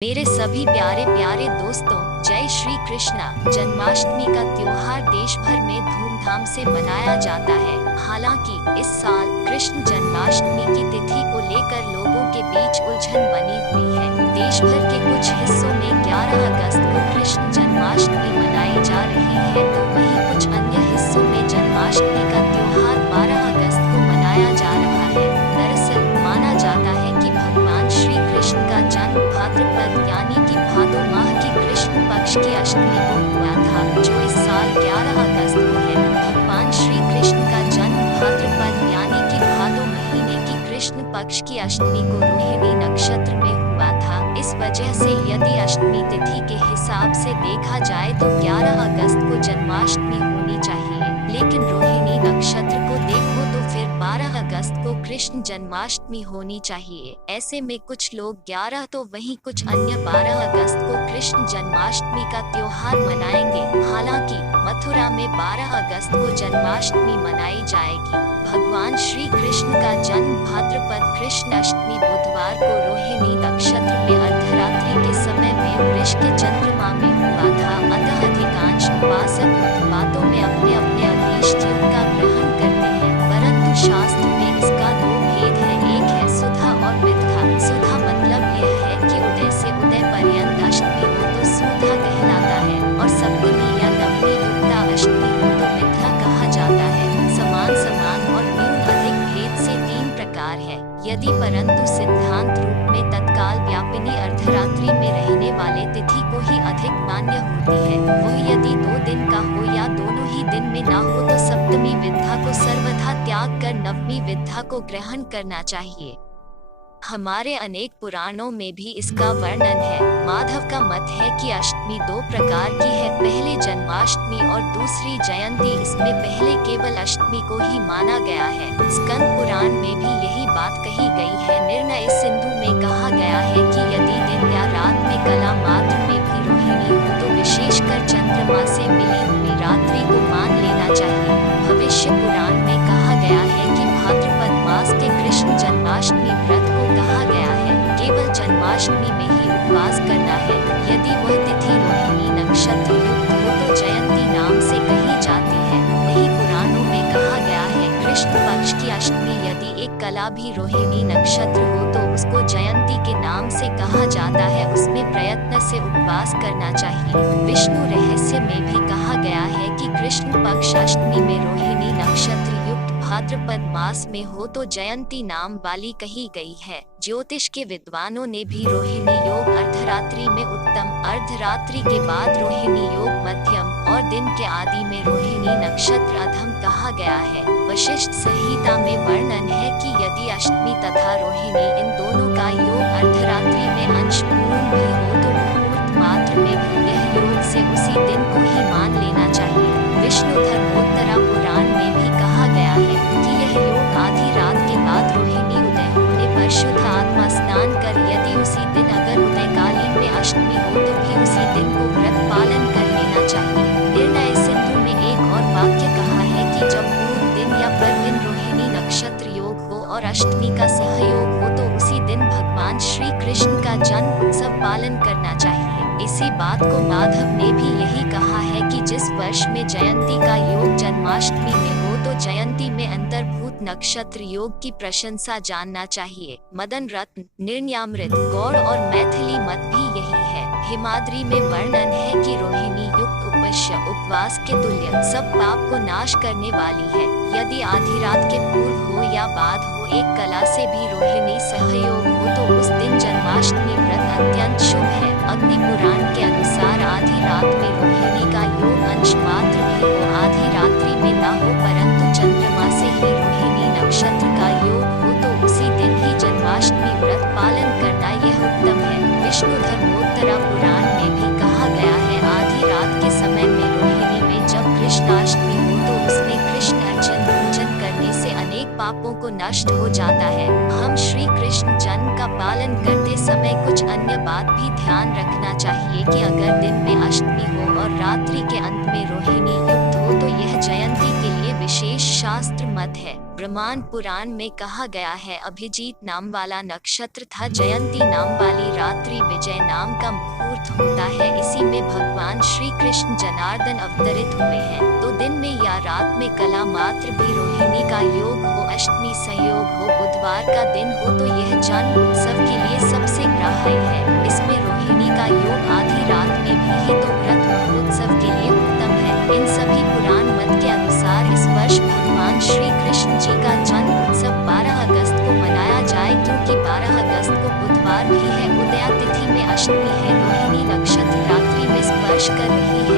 मेरे सभी प्यारे प्यारे दोस्तों, जय श्री कृष्णा। जन्माष्टमी का त्योहार देश भर में धूमधाम से मनाया जाता है। हालांकि इस साल कृष्ण जन्माष्टमी की तिथि को लेकर लोगों के बीच उलझन बनी हुई है। देश भर के कुछ हिस्सों में 11 अगस्त को कृष्ण जन्माष्टमी मनाई जा रही है, तो वहीं कुछ अन्य हिस्सों में जन्माष्टमी का त्योहार 12 अगस्त को मनाया जा रहा है। दरअसल माना जाता है कि भगवान श्री कृष्ण का जन्म भाद्रपद यानी कि भादो माह की कृष्ण पक्ष की अष्टमी को हुआ था, जो इस साल 11 अगस्त को है। भगवान श्री कृष्ण का जन्म भाद्रपद यानी कि भादो महीने की कृष्ण पक्ष की अष्टमी को रोहिणी नक्षत्र में हुआ था। इस वजह से यदि अष्टमी तिथि के हिसाब से देखा जाए तो 11 अगस्त को जन्माष्टमी होनी चाहिए, लेकिन रोहिणी नक्षत्र को देखो तो फिर 12 अगस्त को कृष्ण जन्माष्टमी होनी चाहिए। ऐसे में कुछ लोग 11 तो वहीं कुछ अन्य 12 अगस्त को कृष्ण जन्माष्टमी का त्योहार मनाएंगे। हालांकि मथुरा में 12 अगस्त को जन्माष्टमी मनाई जाएगी। भगवान श्री कृष्ण का जन्म भाद्रपद कृष्ण अष्टमी बुधवार को रोहिणी नक्षत्र में अर्धरात्रि के समय में वृष के चंद्रमा में हुआ था। अतः अधिकांश उपासक बातों में अपने अपने अभीष्ट योग का ग्रहण करते हैं, परंतु शास्त्र में इसका दो भेद है। एक है सुधा और मिथ्या। सुधा मतलब यह है कि उदय से उदय पर्यंत अष्टमी हो तो सुधा कहलाता है, और सप्तमी या नवमी युक्ता अष्टमी हो तो मिथ्या कहा जाता है। समान समान और न्यून अधिक भेद से 3 प्रकार है यदि, परंतु सिद्धांत रूप में तत्काल व्यापिनी अर्धरात्रि में रहने वाले तिथि को ही अधिक मान्य होती है। वह यदि 2 दिन का हो या दोनों ही दिन में ना हो तो सप्तमी विद्या को सर्वथा त्याग कर नवमी विद्या को ग्रहण करना चाहिए। हमारे अनेक पुराणों में भी इसका वर्णन है। माधव का मत है कि अष्टमी 2 प्रकार की है, पहले जन्माष्टमी और दूसरी जयंती। इसमें पहले केवल अष्टमी को ही माना गया है। स्कंद पुराण में भी यही बात कही गई है। निर्णय सिंधु में कहा गया है कि यदि दिन या रात में कला मात्र में भी रोहिणी हो तो विशेषकर चंद्रमा से मिली हुई रात्रि को मान लेना चाहिए। भविष्य पुराण में कहा गया है कि भाद्रपद मास के कृष्ण जन्माष्टमी व्रत को कहा गया है केवल जन्माष्टमी में ही उपवास करना है। यदि वह तिथि रोहिणी नक्षत्र युक्त हो तो जयंती नाम से कही जाती है। वहीं पुराणों में कहा गया है कृष्ण पक्ष की अष्टमी यदि एक कला भी रोहिणी नक्षत्र हो तो उसको जयंती के नाम से कहा जाता है। उसमें प्रयत्न से उपवास करना चाहिए। विष्णु रहस्य में भी कहा गया है कि कृष्ण पक्ष अष्टमी में रोहिणी नक्षत्र युक्त भाद्रपद मास में हो तो जयंती नाम वाली कही गई है। ज्योतिष के विद्वानों ने भी रोहिणी योग अर्धरात्रि में उत्तम, अर्धरात्रि के बाद रोहिणी योग मध्यम और दिन के आदि में रोहिणी नक्षत्र अधम कहा गया है। वशिष्ठ संहिता में वर्णन है कि यदि अष्टमी तथा रोहिणी इन दोनों का योग अर्धरात्रि में अंश पूर्ण भी हो तो मुहूर्त मात्र में भी यह योग से उसी दिन को ही मान लेना चाहिए। विष्णु धर्मोत्तरा पुराण में भी कहा गया है कि यह योग आधी रात के बाद रोहिणी उदय होने पर शुद्ध आत्मा स्नान कर यदि उसी दिन अगर उदयकालीन में अष्टमी हो तो भी उसी दिन को व्रत पालन कर लेना चाहिए। निर्णय सिंधु में एक और वाक्य कहा है कि जब पूर्व दिन या पर दिन रोहिणी नक्षत्र योग हो और अष्टमी का सहयोग हो तो उसी दिन भगवान श्री कृष्ण का जन्म उत्सव पालन करना चाहिए। इसी बात को माधव ने भी यही कहा है कि जिस वर्ष में जयंती का योग जन्माष्टमी में हो तो जयंती में अंतर्भूत नक्षत्र योग की प्रशंसा जानना चाहिए। मदन रत्न, निर्ण्यामृत, गौड़ और मैथिली मत भी यही है। हिमाद्री में वर्णन है कि रोहिणी युक्त उपवास के तुल्य सब पाप को नाश करने वाली है। यदि आधी रात के पूर्व हो या बाद हो एक कला से भी रोहिणी सहयोग हो तो उस दिन जन्माष्टमी व्रत अत्यंत शुभ है। अग्नि पुराण के अनुसार आधी रात में रोहिणी का योग अंश मात्र भी हो, आधी रात्रि में न हो, परंतु चंद्रमा से ही रोहिणी नक्षत्र का योग हो तो उसी दिन ही जन्माष्टमी व्रत पालन करना यह उत्तम है। विष्णु धर्मोत्तरा पुराण में भी कहा गया है आधी रात के समय में रोहिणी में जब कृष्णाष्टमी हो तो उसमें कृष्ण अर्चन पूजन करने से अनेक पापों को नष्ट हो जाता है। हम श्री कृष्ण जन्म का पालन करते समय कुछ अन्य बात भी ध्यान रखना चाहिए कि अगर दिन में अष्टमी हो और रात्रि के अंत में रोहिणी युक्त हो तो यह जयंती के लिए विशेष शास्त्र मत है। ब्रह्मांड पुराण में कहा गया है अभिजीत नाम वाला नक्षत्र था, जयंती नाम वाली रात्रि, विजय नाम का मुहूर्त होता है। इसी में भगवान श्री कृष्ण जनार्दन अवतरित हुए हैं। तो दिन में या रात में कला मात्र भी रोहिणी का योग हो, अष्टमी संयोग हो, बुधवार का दिन हो तो यह जन्म उत्सव के लिए सबसे ग्राह्य है। इसमें रोहिणी का योग आधी रात में भी है तो व्रत महोत्सव के लिए उत्तम है। इन सभी पुराण मत के अनुसार इस वर्ष भगवान श्री कृष्ण जी का जन्म उत्सव 12 अगस्त को मनाया जाए, क्योंकि 12 अगस्त को बुधवार भी है। उदया तिथि में अष्टमी है। रोहिणी नक्षत्र रात्रि में स्पर्श कर रही है।